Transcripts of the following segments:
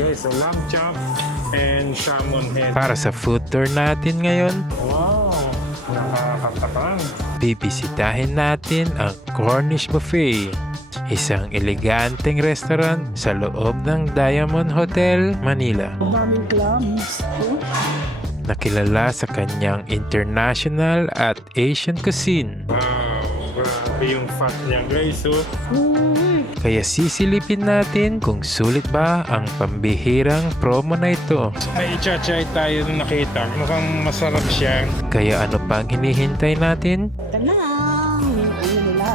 guys, so lamb chop and salmon head. Para sa food tour natin ngayon, Wow, nakakatakam. bibisitahin natin ang Cornish Buffet, isang eleganteng restaurant sa loob ng Diamond Hotel, Manila. Daming clams. Nakilala sa kanyang international at Asian cuisine. Wow, grabe yung fat niya guys. So, Kaya sisilipin natin kung sulit ba ang pambihirang promo na ito. may chachay tayo na nakita. Mukhang masarap siya. Kaya ano pang hinihintay natin? Ito na ang ano nila,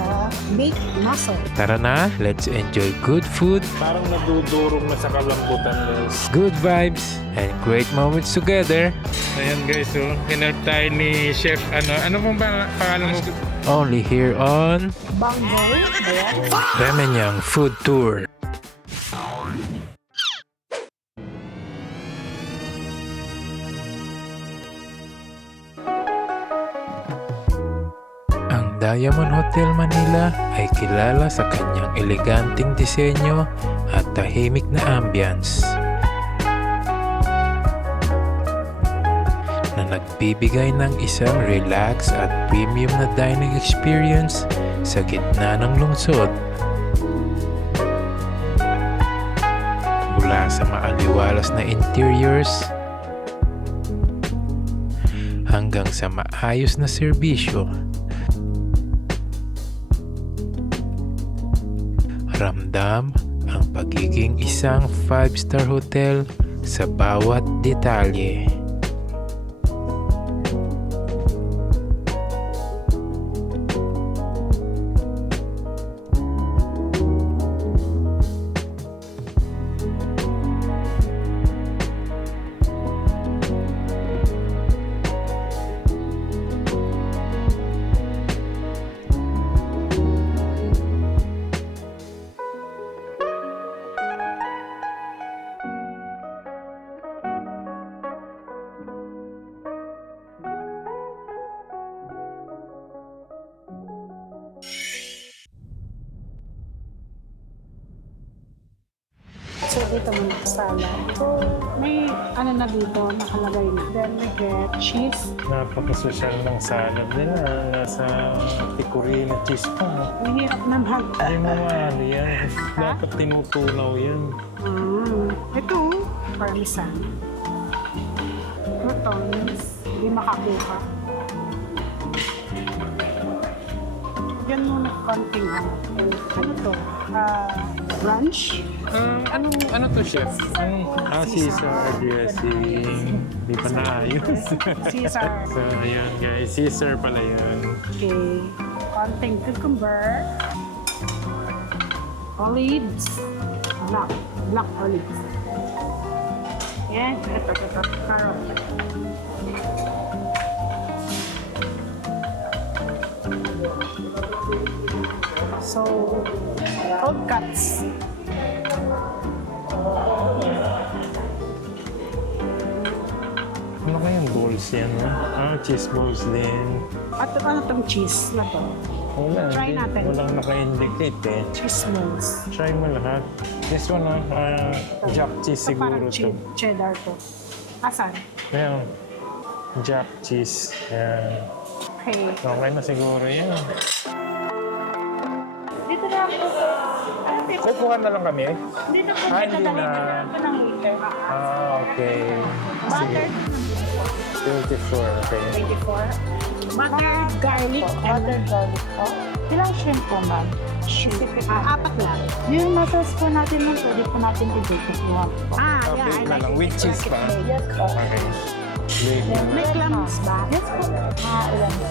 baked mussel. Tara na, let's enjoy good food, Parang nadudurog na sa kalambutan guys. good vibes, and great moments together. Ayan guys, so hinelp tayo ni Chef. Ano pong pangalan mo? Only here on Bango. Ayan. Remanyang Food Tour. Ang Diamond Hotel Manila ay kilala sa kanyang eleganteng disenyo at tahimik na ambience na nagbibigay ng isang relax at premium na dining experience sa gitna ng lungsod. Mula sa maaliwalas na interiors hanggang sa maayos na serbisyo, ramdam ang pagiging isang 5-star hotel sa bawat detalye. So, dito mo na salad. So, may ano na dito, nakalagay na. Then we get cheese. Napakasosyal ng salad nila. Nasa tikuri na cheese pa. No? Ang hirap naman. Hindi mo mahal yan. Dapat tinutunaw yan. Ito, parmesan. Croutons. Hindi makakuha. Yan muna konting ano. Ano to? Brunch? Ano to, chef? Caesar dressing. Di pa naayos. Caesar. So, ayan guys. Caesar pala yun. Okay. Konting cucumber. Olives. Black olives. Yan. Ito. Carrot. So, cold cuts. Ano kayang balls yan? No? Cheese balls din. At ano itong cheese na to? Wala. Try natin. Walang naka-indicate eh. Cheese balls. Try mo lahat. This one, jack cheese So, siguro parang to. cheddar to. Asan? Ayan. Jack cheese. Ayan. Okay. Okay na siguro yan. Dito na ako. Kukuha na lang kami. Dito po Hindi dito na. ako ng waiter. Okay. Butter. 24, okay. 24. Buttered garlic. Buttered garlic po. Ilang shrimp po, ma'am? Apat lang. Yung muscles po natin nun, pwede po natin i-bake if you want po. Okay I na like lang. it. With cheese pa. Yes po. Okay. Bacon. May clams ba? Yes po. Ilan po?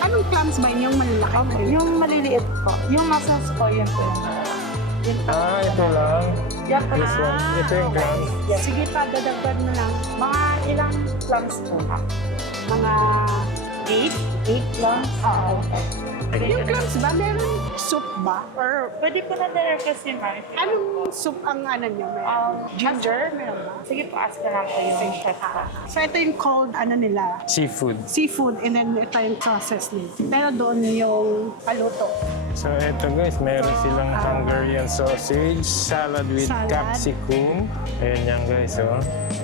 Anong clams ba yun? Yung malalaki? Okay. Yung maliliit po. Yung muscles po, yun po. Yun po. Ito lang. Yan po. This one. Ito yung clams. Sige pa, dadagdag na lang. Mga ilang clams po? Mga 8. 8 clams? Okay. Yung clams ba, meron soup ba? Or Pwede po na direct kasi, ma'am. anong soup ang ano nyo? May ginger? Meron ba? Sige po, ask ko lang po yung chef ko. So ito yung cold ano nila, Seafood. seafood, and then ito yung process nila. Pero doon yung paluto. So eto guys, meron silang Hungarian sausage, salad with Salad. capsicum. Ayan yan guys, oh.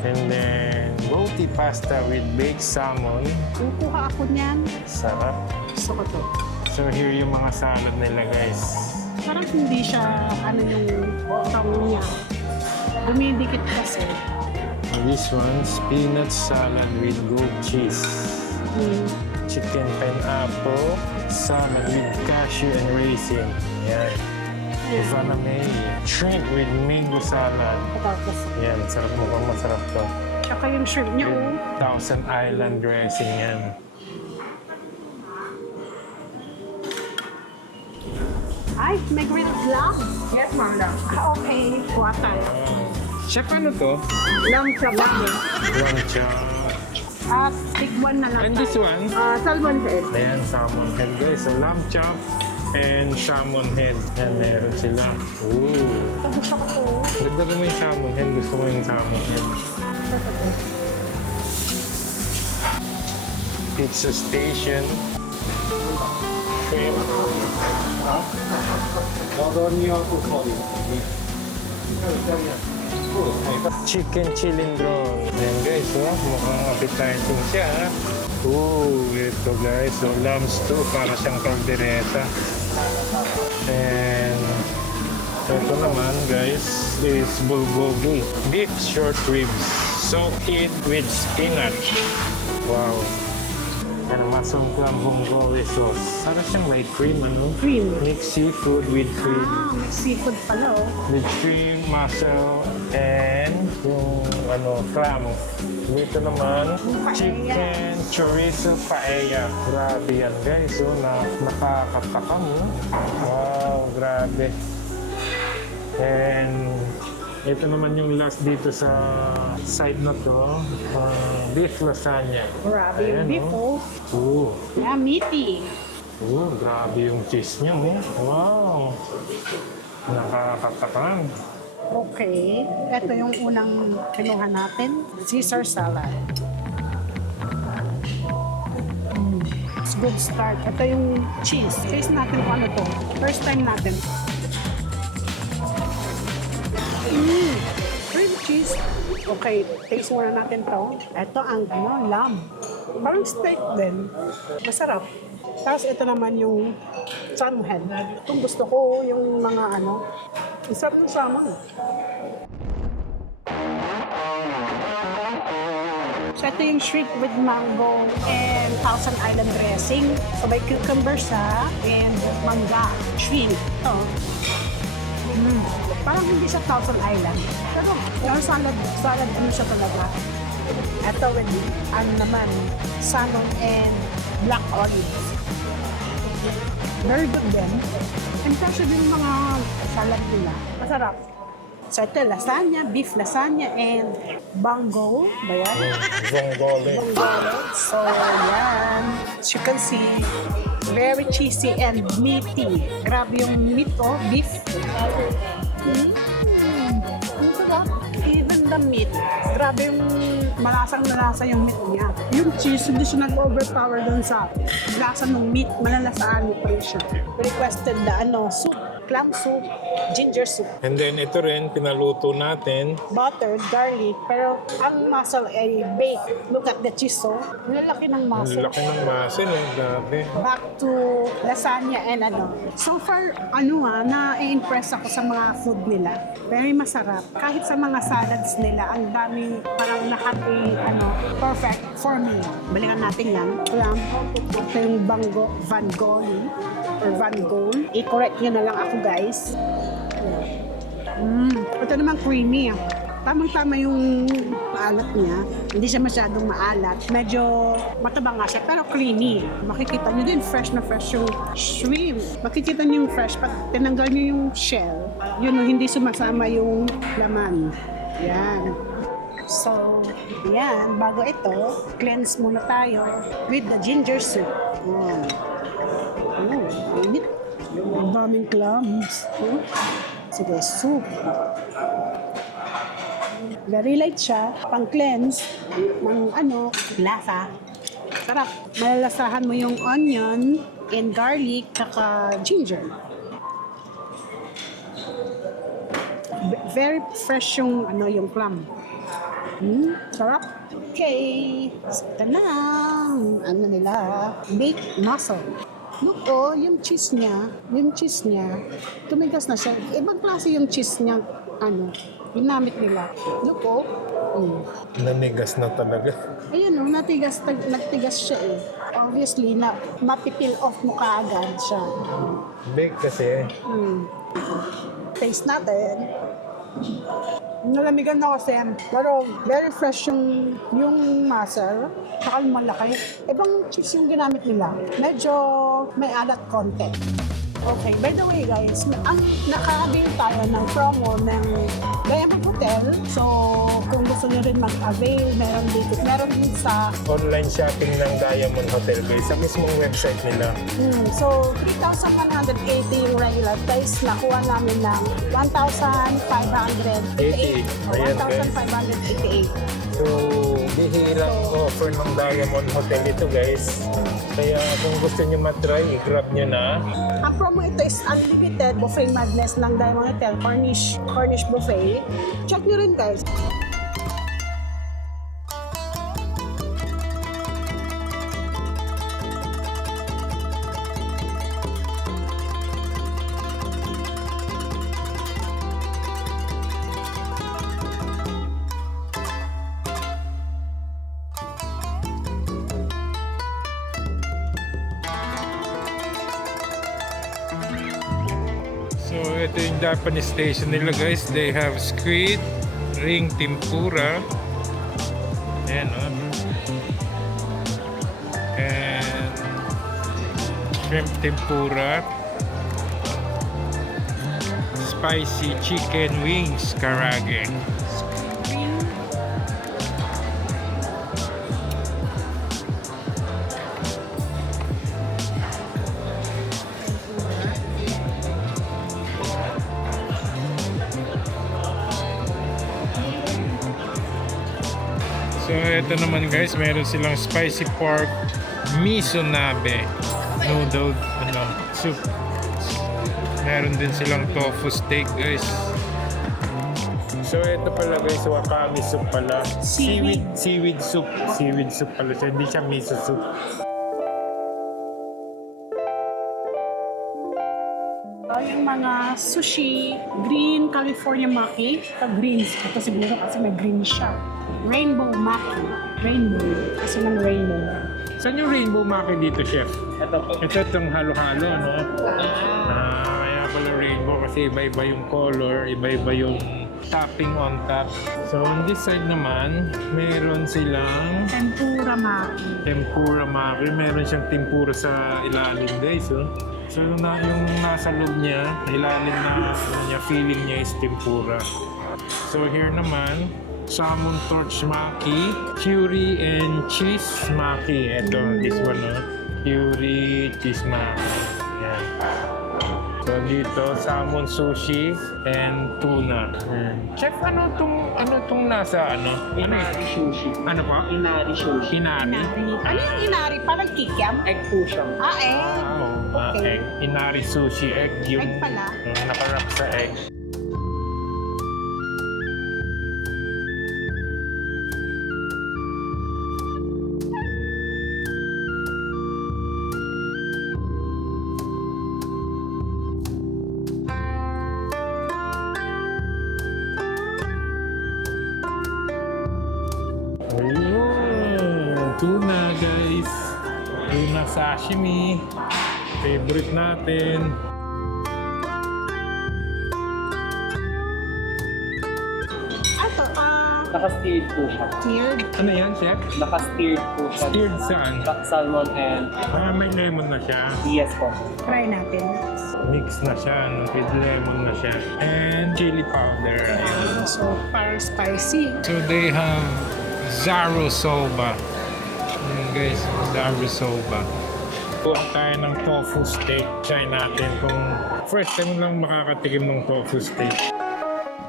And then, roti pasta with baked salmon. Kukuha ako niyan. Sarap. Gusto ko to. So here yung mga salad nila guys. Parang hindi siya ano yung tong niya. Dumidikit kasi. This one, peanut salad with goat cheese. Chicken pineapple, salad with cashew and raisin. Yan. Vaname, shrimp with mango salad. Tapos, Yan, sarap mo ba? Masarap to. tsaka yung shrimp niya, oh. Thousand Island dressing yan. Ay, may grilled lamb. Yes, ma'am lang. Okay. Kuha tayo. Chef, ano to? Lamb chop. One chop. At tikwan na lang And this tayo. one? Salmon head. Ayan, salmon head guys. So, lamb chop and salmon head. Yan, meron sila. Ooh. Ito gusto ko to. Ganda mo yung salmon head. Gusto mo yung salmon head. Pizza station. Okay. Chicken chilindron. Ayan guys, oh, mukhang appetizing siya. Ooh, ito guys. So, lamb stew para siyang kaldereta. And ito naman guys is bulgogi. Beef short ribs. Soak it with spinach. Wow. And masong clam bulgogi sauce. Para siyang light cream, ano? Cream. Mixed seafood with cream. May seafood pala, oh. With shrimp, mussel, and yung clam. Dito naman, chicken, chorizo, paella. Grabe yan guys, oh, nakakatakam. Wow, grabe. And ito naman yung last dito sa side na to, beef lasagna. Grabe yung Ayan, beef, oh. oh. Ooh. Yeah, meaty. Grabe yung cheese niya, oh. Wow. Nakakatakam. Okay. Ito yung unang kinuha natin. Caesar salad. It's good start. Ito yung cheese. Taste natin kung ano to. First time natin. Cream cheese. Okay, taste muna natin to. Ito ang lamb. Parang steak din. Masarap. Tapos ito naman yung salmon head. Itong gusto ko yung mga ang sarap ng salmon. So ito yung shrimp with mango and Thousand Island dressing. So may cucumber siya and mangga, shrimp. Ito. Parang hindi siya Thousand Island. Pero yung salad ano siya talaga. Ito with naman, salmon and black olives. Very good din. And kasi din yung mga salad nila. Masarap. So ito, lasagna, beef lasagna, and bango. Ba yan? Vongole. Bango. So, yan. As you can see, very cheesy and meaty. Grabe yung meat, oh, beef. Ang sarap. Even the meat. Grabe yung malasang-malasa yung meat niya. Yung cheese, hindi siya nag-overpower dun sa lasa ng meat. Malalasaan mo pa rin siya. Requested na soup, clam soup, ginger soup, And then ito rin, pinaluto natin. buttered, garlic, pero ang muscle ay baked. Look at the cheese, oh. Ang lalaki ng Ang muscle. laki ng muscle, eh. Grabe. Back to lasagna and So far, na-impress ako sa mga food nila. Very masarap. Kahit sa mga salads nila, ang daming parang lahat ay perfect for me. Balikan natin yan. Ito yung Van Gogh or Van Gogh. I-correct nyo na lang ako, guys. Ito naman creamy. Tamang-tama yung maalat niya. Hindi siya masyadong maalat. Medyo mataba nga siya, pero creamy. Makikita niyo din, fresh na fresh yung shrimp. Makikita niyo yung fresh, pag tinanggal niyo yung shell, yun, hindi sumasama yung laman. Yan. So, yan. Bago ito, cleanse muna tayo with the ginger soup. Yan. Init. Ang daming clams. Sige, soup. Very light siya, pang-cleanse ng lasa. Sarap. Malalasahan mo yung onion and garlic, tsaka ginger. Very fresh yung yung clam. Sarap. Okay. Ito na. Nila. Baked mussel. Look, yung cheese niya, tumigas na siya. Ibang klase yung cheese niya, ginamit nila. Look, Nanigas na talaga. ayun nagtigas siya eh. Obviously, mapipil off mo kaagad siya. Bake kasi. Taste natin. Nalamigan na kasi, pero very fresh yung mussel, saka malaki. Ibang cheese yung ginamit nila. Medyo may alat konti. Okay, by the way guys, nakakabili tayo ng promo ng Diamond Hotel. So, kung gusto nyo rin mag-avail, meron din sa Online shopping ng Diamond Hotel guys. Sa mismong website nila. So, 3,180 yung regular price. Nakuha namin ng 1,588. Ayan, guys. 1,588. So, bihirang offer ng Diamond Hotel ito guys. Kaya kung gusto nyo matry, i-grab nyo na. Ang promo ito is unlimited buffet madness ng Diamond Hotel, Cornish buffet. Check nyo rin guys. So, ito yung Japanese station nila guys. They have squid, ring tempura. Ayan, and shrimp tempura. Spicy chicken wings, karage. So ito naman guys, meron silang spicy pork miso nabe noodle soup. Meron din silang tofu steak guys. So ito pala guys, wakame soup pala. Seaweed soup. Seaweed soup pala siya, hindi siya miso soup. Yung mga sushi, green California maki. Greens. Ito siguro kasi may green siya. Rainbow maki. Rainbow. Kasi ng rainbow. Saan yung rainbow maki dito, chef? Ito itong halo-halo, no? Kaya pala rainbow kasi iba-iba yung color, iba-iba yung topping on top. So on this side naman, meron silang Tempura maki. tempura maki. Meron siyang tempura sa ilalim guys, oh. So yung nasa loob niya, ilalim na niya, feeling niya is tempura. So here naman, salmon torch maki, curry and cheese maki. Ito, this one, no? Curry, cheese maki. Yan. So dito, salmon sushi and tuna. Chef, ano tong nasa Inari sushi. Ano pa? Inari sushi. Inari? Ano yung inari? Parang kikiam? Egg po siya. Okay. Egg. Inari sushi egg. Yung Egg pala. nakarap sa egg. Ayun, tuna guys. Tuna sashimi. Favorite natin. Ito, Naka-steered po siya. tiered. Ano yan, chef? Naka-steered po siya. Steered saan? Salmon and May lemon na siya. yes po. Try natin. Mix na siya, no? With lemon na siya. And chili powder. Ayan. So, parang spicy. So they have Zaro Soba. Ayan guys, Zaro Soba. Kuha tayo ng tofu steak. Try natin kung first time lang makakatikim ng tofu steak.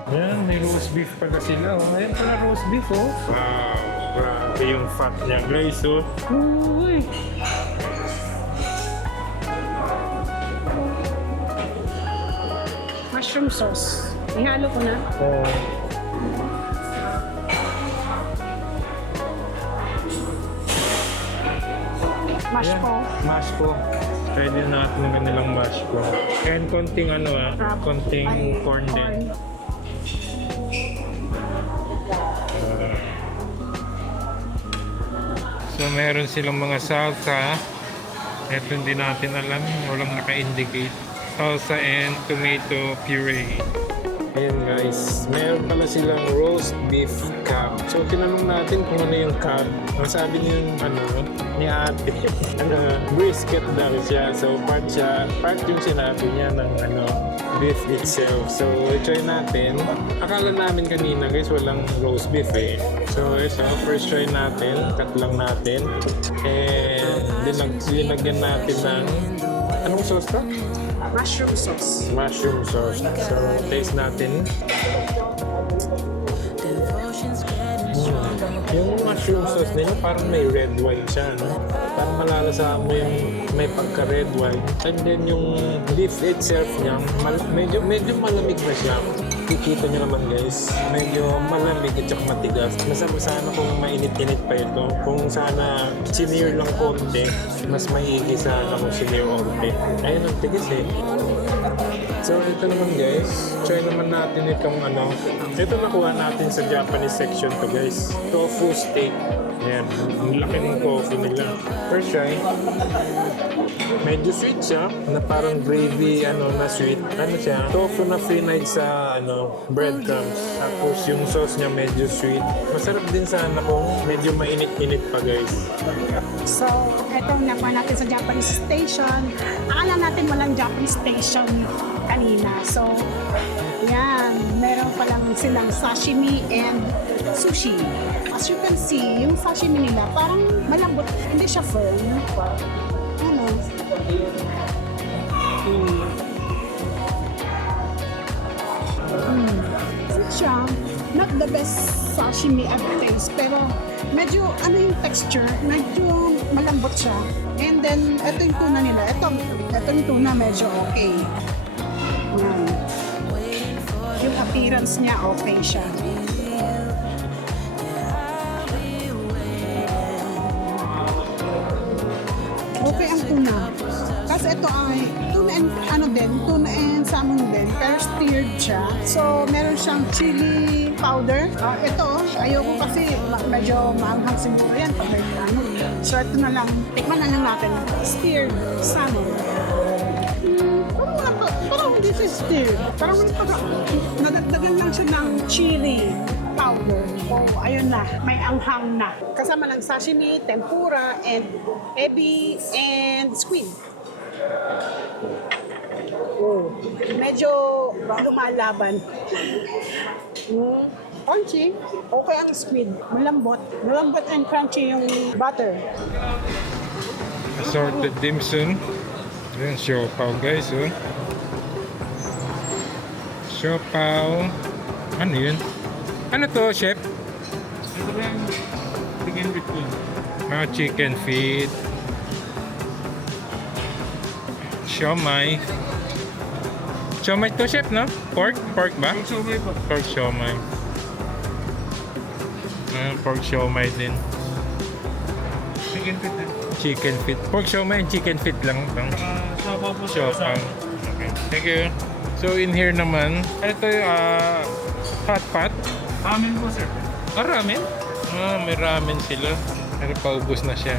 Yan, may roast beef pala sila. Oh. Ayan pala roast beef, oh. Wow, grabe yung fat niya, guys, oh. Uy. Mushroom sauce. Ihalo ko na. Oh. Mash po. Mash po. Try din natin ng kanilang mash po. And konting ano konting corn din. So meron silang mga salsa. Ito hindi natin alam, walang naka-indicate. Salsa and tomato puree. Ayan guys, meron pala silang roast beef cab. So tinanong natin kung ano yung cab. Ang sabi niya ni ate, brisket daw siya. So part yung sinabi niya ng beef itself. So i-try natin. Akala namin kanina guys walang roast beef eh. So ito, first try natin. Cut lang natin. And dinagyan natin ng anong sauce to? Mushroom sauce. Mushroom sauce. So, taste natin. Yung mushroom sauce nila parang may red wine siya, no? Parang malalasa mo yung may pagka-red wine. And then yung beef itself niya, medyo malamig na siya. Kikita nyo naman guys, medyo malamig at saka matigas. Masama sana kung mainit-init pa ito. Kung sana sinir lang konti, mas maigi sana kung sinir konti. Ayun ang tigas eh. So ito naman guys, try naman natin itong ito nakuha natin sa Japanese section to guys. Tofu steak. Ayan, ang laki ng tofu nila. First try. Medyo sweet siya, na parang gravy na sweet. Ano siya? Tofu na finite sa breadcrumbs. Tapos yung sauce niya medyo sweet. Masarap din sana kung medyo mainit-init pa guys. So, ito nakuha natin sa Japanese station. Akala natin walang Japanese station kanina. So, yan. Meron palang silang sashimi and sushi. As you can see, yung sashimi nila parang malambot. Hindi siya firm. Siya, not the best sashimi I've tasted, pero medyo yung texture, medyo malambot siya. And then, ito yung tuna nila. Ito yung tuna medyo okay. Yan. Yung appearance niya, okay siya. Okay ang tuna. Kasi ito ay tuna and salmon din, pero steered siya. So, meron siyang chili powder. Ito, ayoko kasi medyo maanghang siguro yan pag may So, ito na lang. Tikman na lang natin. Steered salmon. Parang hindi siya steered. Parang nadagdagan lang siya ng chili powder. So, ayun na. May anghang na. Kasama ng sashimi, tempura, and ebi, and squid. Oh, medyo lumalaban. Crunchy. Okay ang squid. Malambot. Malambot and crunchy yung butter. Assorted dim sum. Ayan, siopaw guys, oh. Siopaw. Ano yun? Ano to, chef? Ito ba yung chicken feet ko? Mga chicken feet. Siomai. Siomai to, chef, no? Pork? Pork ba? Siomai po. Pork siomai. Pork siomai din. Chicken feet na. Chicken feet. Pork siomai and chicken feet lang. Siopaw po. Siopaw. Okay. Thank you. So in here naman, ano to yung hot pot? Ramen po sir. Ramen? May ramen sila. Pero paubos na siya.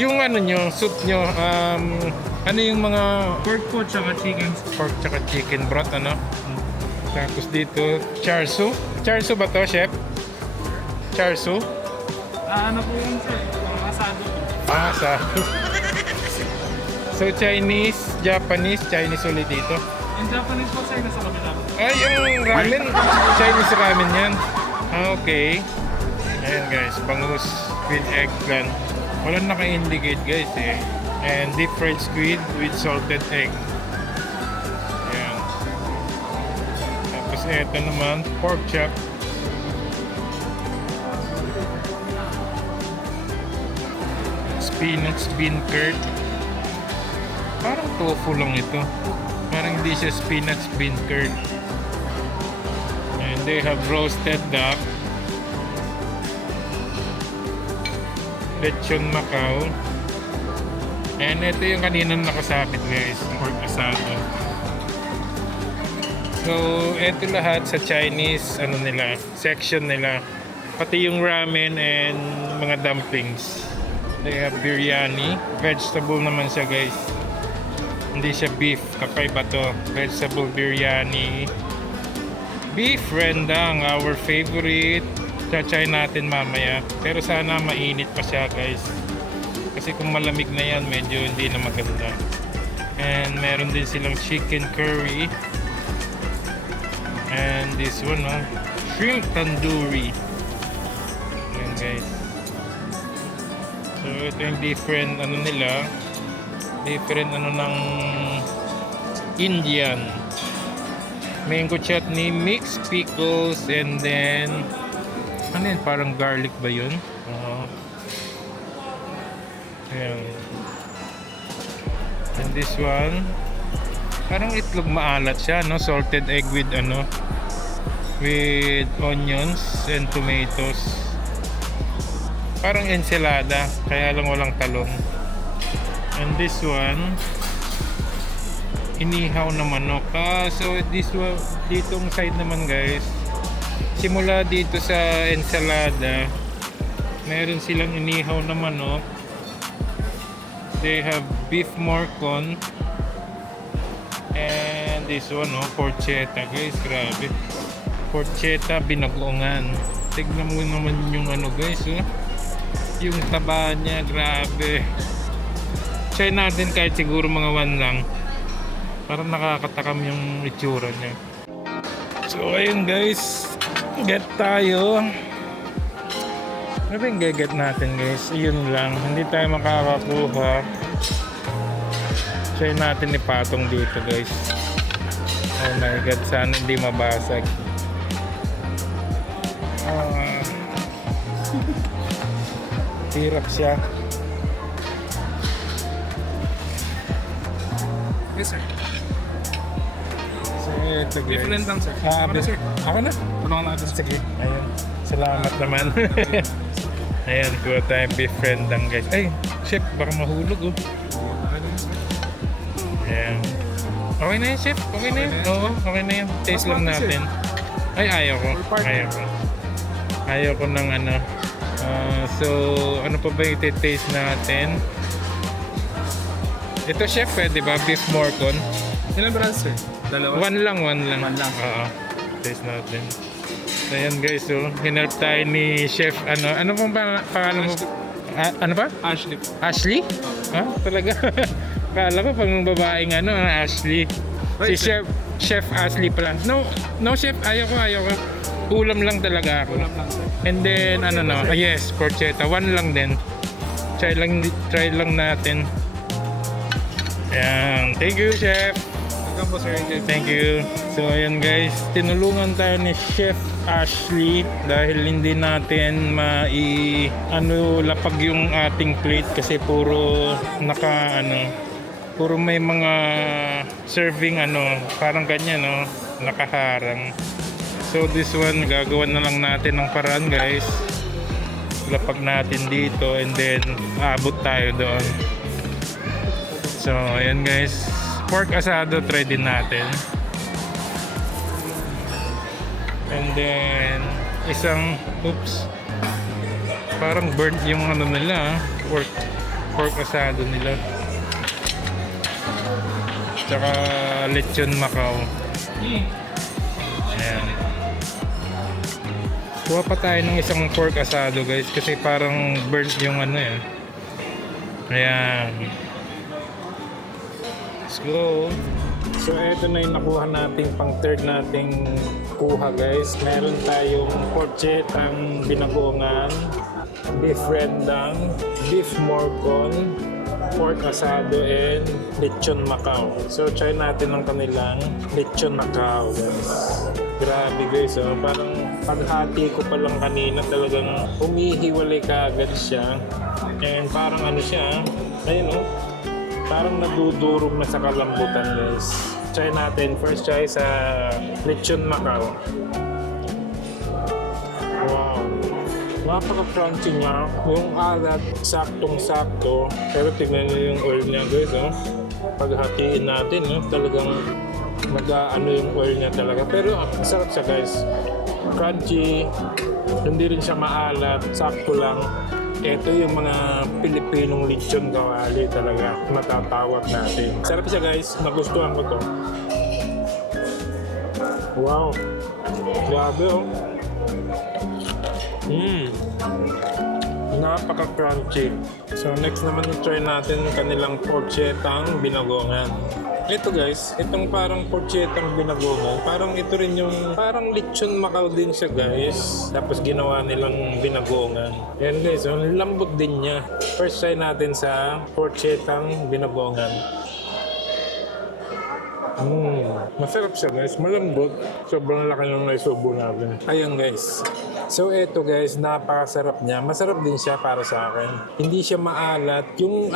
Yung nyo, soup nyo, ano yung mga Pork po tsaka chicken. pork tsaka chicken broth, ano? Tapos dito, charsu. Charsu ba to, chef? Charsu? Ano po yun sir? Asado. Asado. So Chinese, Japanese, Chinese ulit dito. In Japanese po sir, nasa kabila. Ay, yung ramen, Chinese ramen yan. Okay. Ayan guys, bangus with eggplant. Walang naka-indicate guys eh. And deep fried squid with salted egg. Ayan. Tapos ito naman, pork chop. Spinach bean curd. Parang tofu lang ito. Parang hindi siya spinach bean curd. And they have roasted duck. Lechon Macau. And ito yung kaninang nakasabit guys, pork asado. So, ito lahat sa Chinese nila, section nila. Pati yung ramen and mga dumplings. They have biryani. Vegetable naman siya guys. Hindi siya beef, kakaiba to. Vegetable biryani. Beef rendang, our favorite. Try natin mamaya. Pero sana mainit pa siya guys. Kasi kung malamig na yan, medyo hindi na maganda. And meron din silang chicken curry. And this one, shrimp tandoori. Ayan guys. So ito yung different nila. Different ng Indian. Mango chutney, mixed pickles, and then ano yun? Parang garlic ba yun? Ayan. And this one, parang itlog maalat siya, no? Salted egg with with onions and tomatoes. Parang ensalada, kaya lang walang talong. And this one, inihaw na manok. So this one, ditong side naman guys, simula dito sa ensalada, meron silang inihaw na manok. They have beef morcon. And this one, porchetta guys, grabe. Porchetta binagoongan. Tignan mo naman yung guys, yung taba niya, grabe. Try natin kahit siguro mga 1 lang. Parang nakakatakam yung itsura niya. So ayun guys, get tayo. Ano ba yung get natin guys? Yun lang, hindi tayo makakakuha. Try natin ipatong dito guys. Oh my god, sana hindi mabasag. Hirap siya. Yes, sir. So ito guys. Different lang, sir. Ako Sir. na? Tulungan natin. Sige, ayun. Salamat naman. Ayan, kuha tayong beef rendang guys. Ay, chef, baka mahulog Ayan. Okay na yun, chef? Okay na yun? Oo, okay na yun. Taste lang natin. Ay, ayaw ko. Ayaw ko ng so, ano pa ba yung taste natin? Ito, chef, pwede ba? Beef morcon? Ilan ba sir? Dalawa? One lang. One lang. Oo. Taste natin. Ayan guys, so hinelp tayo ni Chef, ano pong pangalan mo? Ano ba? Ashley. Ashley? Ha? Talaga? Kala ko pang babaeng Ashley. Si Chef Ashley pala. No Chef, ayaw ko. Ulam lang talaga ako. Ulam lang, sir. And then, yes, porchetta. 1 lang din. Try lang natin. Ayan. Thank you, Chef. Welcome po, sir. Thank you. So ayan guys, tinulungan tayo ni Chef Ashley dahil hindi natin lapag yung ating plate kasi puro puro may mga serving parang ganyan nakaharang. So this one gagawin na lang natin ng paraan guys. Lapag natin dito and then aabot tayo doon. So ayan guys, pork asado try din natin. And then parang burnt yung nila, pork asado nila. Tsaka lechon Macau. Ayan. Kuha pa tayo ng isang pork asado guys kasi parang burnt yung Ayan. Let's go. So eto na yung nakuha nating pang third nating kuha guys. Meron tayong porchetang binagoongan, beef rendang, beef morcon, pork asado and lechon Macau. So try natin ang kanilang lechon Macau, guys. Grabe guys, oh. Parang paghati ko pa lang kanina talagang humihiwalay ka agad siya. And parang ano siya, ayun oh. Parang nadudurog na sa kalambutan guys. Try natin, first try sa lechon Macau. Wow. Napaka-crunchy niya. Yung alat, saktong-sakto. Pero tignan niyo yung oil niya guys. Oh. Paghatiin natin, talagang mag-ano yung oil niya talaga. Pero masarap siya guys. Crunchy. Hindi rin siya maalat. Sakto lang. Ito yung mga Pilipinong lechon kawali talaga. Matatawag natin. Sarap siya guys. Nagustuhan ko to. Wow. Grabe oh. Napaka-crunchy. So next naman try natin yung kanilang porchetang binagongan. Ito guys, itong parang porchetang binagongan, parang ito rin yung parang lechon Macau din siya guys. Tapos ginawa nilang binagongan. Yan guys, ang lambot din niya. First try natin sa porchetang binagongan. Masarap siya guys, malambot. Sobrang laki ng naisubo natin. Ayan guys. So eto guys, napakasarap niya. Masarap din siya para sa akin. Hindi siya maalat. Yung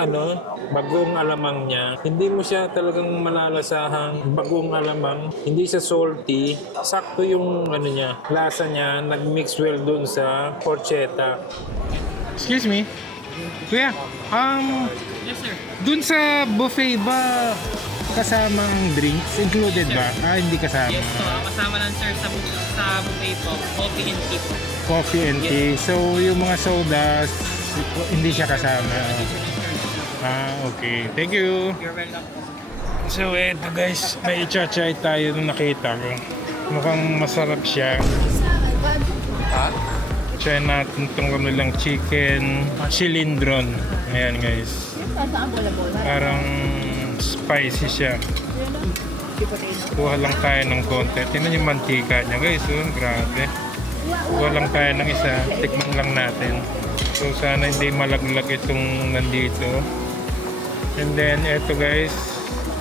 bagong alamang niya, hindi mo siya talagang malalasahang bagong alamang. Hindi siya salty. Sakto yung niya, lasa niya, nag-mix well dun sa porchetta. Excuse me? Kuya, Yes, sir. dun sa buffet ba kasamang drinks? Included ba? Hindi kasama. Yes po, kasama lang sir sa buffet po, coffee and tea po. Coffee and tea. So, yung mga sodas, hindi siya kasama. Okay. Thank you. You're welcome po. So, eto guys, may i-try tayo nung nakita ko. Mukhang masarap siya. Try natin itong kanilang chicken chilindron. Ayan guys. Parang spicy siya. Kuha lang tayo ng konti. Tingnan yung mantika niya guys. Oh, grabe. Kuha lang tayo ng isa. Tikman lang natin. So sana hindi malaglag itong nandito. And then eto guys.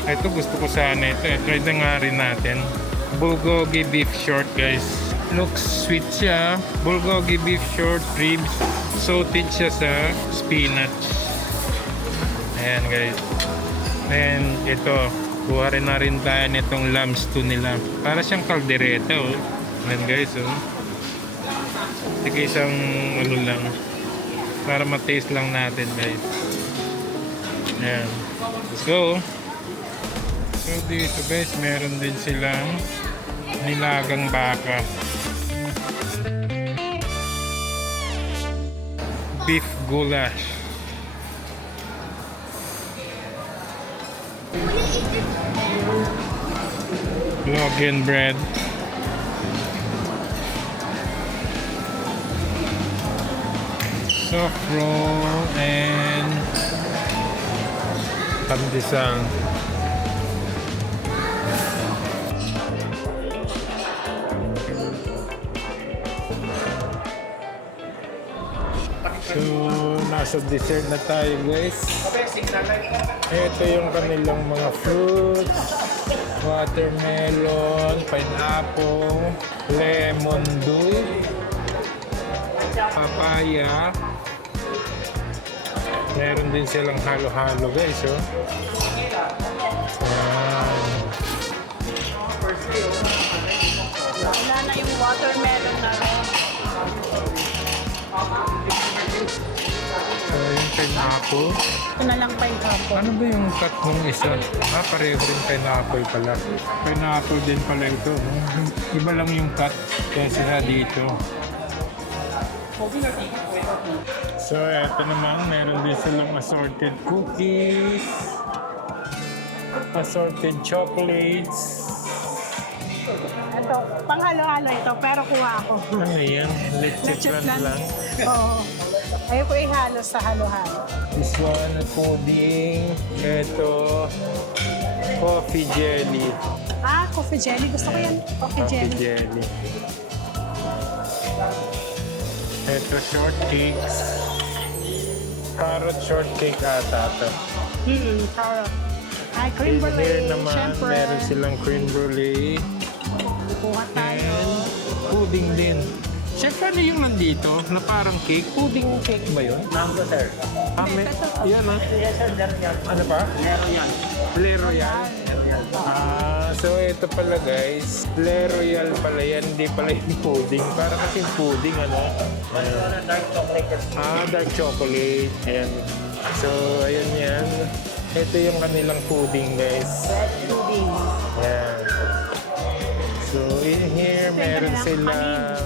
Ito gusto ko sana ito. Try na nga rin natin. Bulgogi beef short guys. Looks sweet siya. Bulgogi beef short ribs. Sauteed siya sa spinach. Ayan guys. Then ito, kuha rin na rin tayo nitong lamb stew nila. Para siyang kaldereta oh. Ayan guys oh. Sige isang lang. Para ma-taste lang natin guys. Ayan. Let's go. So dito guys, meron din silang nilagang baka. Beef goulash. Logan bread. Soft roll and pandesal. So, nasa dessert na tayo guys. Ito yung kanilang mga fruits. Watermelon, pineapple, lemon dew, papaya. Meron din silang halo-halo guys. Oh. Wala na yung watermelon na rin. So, yung pineapple. Ito na lang pineapple. Ano ba yung cut mong isa? Pareho rin pineapple pala. Pineapple din pala ito. No? Iba lang yung cut kaysa dito. So, eto naman. Meron din silang assorted cookies. Assorted chocolates. Ito, panghalo-halo ito, pero kuha ako. Ano yan? Leche flan lang. Oo. Ayoko ihalo sa halo-halo. This one, pudding. Ito, coffee jelly. Coffee jelly. Gusto ko yan. Coffee jelly. Ito, short cakes. Carrot shortcake ata to. Carrot. Ay, In cream here brulee. naman, Siyempre. meron silang cream brulee. Kuha tayo. And pudding din. Chef, ano yung nandito na parang cake? Pudding cake ba yun? Mango, sir. Yan ah. Yes, sir. Meron yan. Ano pa? Meron yan. Le Royal. So ito pala guys, Le Royal pala yan, hindi pala yung pudding. Para kasing pudding, ano? Meron dark chocolate. Dark chocolate. Ayan. So, ayan yan. Ito yung kanilang pudding guys. Red pudding. Ayan. So, in here, meron silang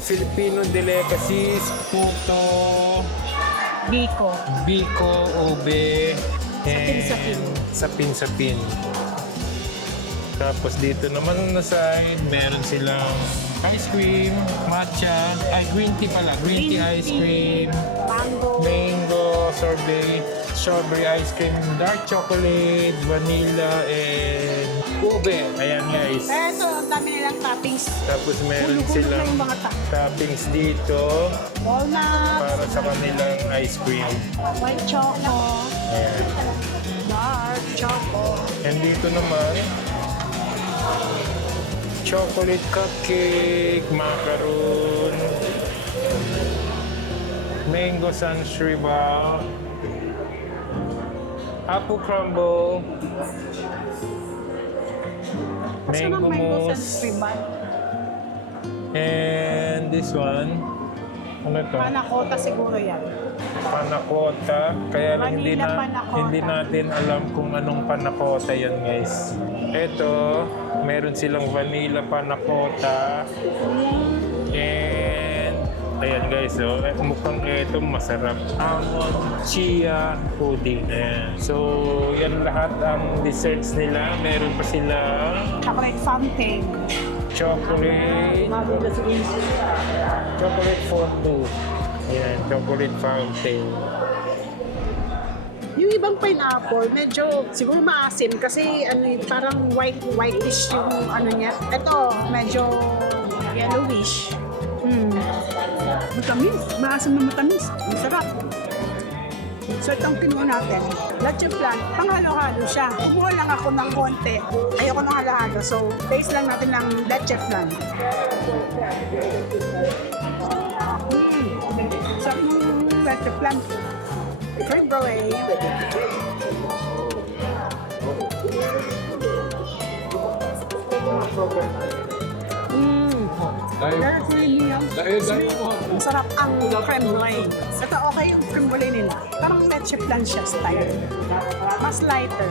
Filipino delicacies, puto, Biko. biko, ube, Sapin-sapin. sapin-sapin. Tapos dito naman na side, meron silang ice cream, matcha, green tea pala, green tea ice cream, Mango. mango, sorbet, strawberry ice cream, dark chocolate, vanilla, and ube. Ayan guys. Pero ito, ang dami nilang toppings. Tapos meron Hulog-hulog na silang yung mga toppings dito walnuts, para sa kanilang ice cream. white choco, Ayan. dark choco. And dito naman, chocolate cupcake, macaroon, mango sunshriba, apple crumble, Kasi mango naman mango mousse, sunshriban. and this one, ano to? Panakota siguro yan. Panakota. Kaya lang Vanilla panakota. hindi natin alam kung anong panakota yan guys. Ito, meron silang vanilla panakota. And ayan guys, so mukhang ito masarap. Almond chia pudding. Ayan. So yan lahat ang desserts nila. Meron pa sila Chocolate fountain. chocolate fondue. Ayan, chocolate fountain. Yung ibang pineapple, medyo siguro maasim kasi ano yun, parang whitish yung ano niya. Ito, medyo yellowish. Matamis. Maasim na matamis. Masarap. So itong kinuha natin, leche flan, panghalo-halo siya. Kumuha lang ako ng konti. Ayoko ng halo-halo. So, taste lang natin ng leche flan. Sarap ng leche flan. Cream brulee with it. Very creamy yung sweet. Masarap ang creme brulee. Ito okay yung creme brulee nila. Parang leche flan siya style. Mas lighter.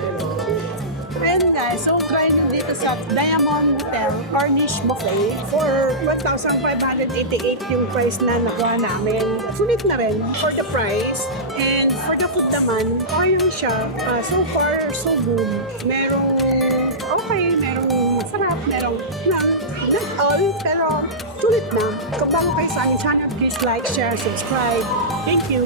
Ayan guys, so try nyo dito sa Diamond Hotel Cornish Buffet for 1,588 yung price na nakuha namin. Sulit na rin for the price. And for the food naman, okay siya. So far, so good. Merong okay, merong masarap, merong not all, pero sulit na. Kung bago kayo sa aming channel, please like, share, subscribe. Thank you!